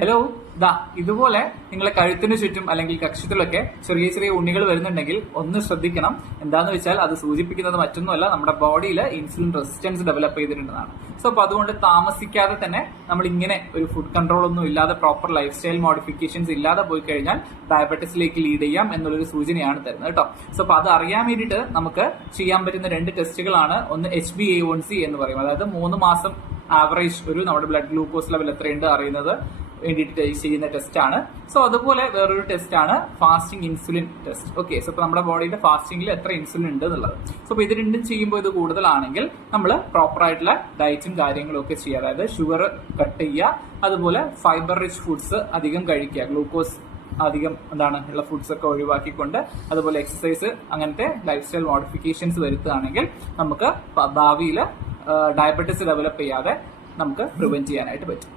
Hello, ഇതുപോലെ നിങ്ങളെ കഴുത്തിന് ചുറ്റും അല്ലെങ്കിൽ കക്ഷത്തിലൊക്കെ ചെറിയ ചെറിയ ഉണ്ണികൾ വരുന്നുണ്ടെങ്കിൽ ഒന്ന് ശ്രദ്ധിക്കണം. എന്താന്ന് വെച്ചാൽ അത് സൂചിപ്പിക്കുന്നത് മറ്റൊന്നുമല്ല, നമ്മുടെ ബോഡിയിൽ ഇൻസുലിൻ റെസിസ്റ്റൻസ് ഡെവലപ്പ് ചെയ്തിട്ടുണ്ടെന്നാണ്. സോ അപ്പൊ അതുകൊണ്ട് താമസിക്കാതെ തന്നെ നമ്മൾ ഇങ്ങനെ ഒരു ഫുഡ് കൺട്രോൾ ഒന്നും ഇല്ലാതെ പ്രോപ്പർ ലൈഫ് സ്റ്റൈൽ മോഡിഫിക്കേഷൻസ് ഇല്ലാതെ പോയി കഴിഞ്ഞാൽ ഡയബറ്റീസിലേക്ക് ലീഡ് ചെയ്യാം എന്നുള്ളൊരു സൂചനയാണ് തരുന്നത് കേട്ടോ. സോ അപ്പൊ അത് അറിയാൻ വേണ്ടിയിട്ട് നമുക്ക് ചെയ്യാൻ പറ്റുന്ന 2 ടെസ്റ്റുകളാണ്. ഒന്ന് HbA1c എന്ന് പറയും, അതായത് 3 മാസം ആവറേജ് ഒരു നമ്മുടെ ബ്ലഡ് ഗ്ലൂക്കോസ് ലെവൽ എത്രയുണ്ട് അറിയുന്നത് വേണ്ടിയിട്ട് ചെയ്യുന്ന ടെസ്റ്റ് ആണ്. സോ അതുപോലെ വേറൊരു ടെസ്റ്റ് ആണ് fasting insulin test. Okay, so ഇപ്പൊ നമ്മുടെ ബോഡിയുടെ ഫാസ്റ്റിംഗിൽ എത്ര ഇൻസുലിൻ ഉണ്ട് എന്നുള്ളത്. സോ ഇത് രണ്ടും ചെയ്യുമ്പോൾ ഇത് കൂടുതലാണെങ്കിൽ നമ്മൾ പ്രോപ്പർ ആയിട്ടുള്ള ഡയറ്റും കാര്യങ്ങളും ഒക്കെ ചെയ്യുക. അതായത് ഷുഗർ കട്ട് ചെയ്യുക, അതുപോലെ ഫൈബർ റിച്ച് ഫുഡ്സ് അധികം കഴിക്കുക, ഗ്ലൂക്കോസ് അധികം ഉള്ള ഫുഡ്സ് ഒക്കെ ഒഴിവാക്കിക്കൊണ്ട്, അതുപോലെ എക്സസൈസ്, അങ്ങനത്തെ ലൈഫ് സ്റ്റൈൽ മോഡിഫിക്കേഷൻസ് വരുത്തുകയാണെങ്കിൽ നമുക്ക് ഭാവിയിൽ ഡയബറ്റീസ് ഡെവലപ്പ് ചെയ്യാതെ നമുക്ക് പ്രിവെന്റ് ചെയ്യാനായിട്ട് പറ്റും.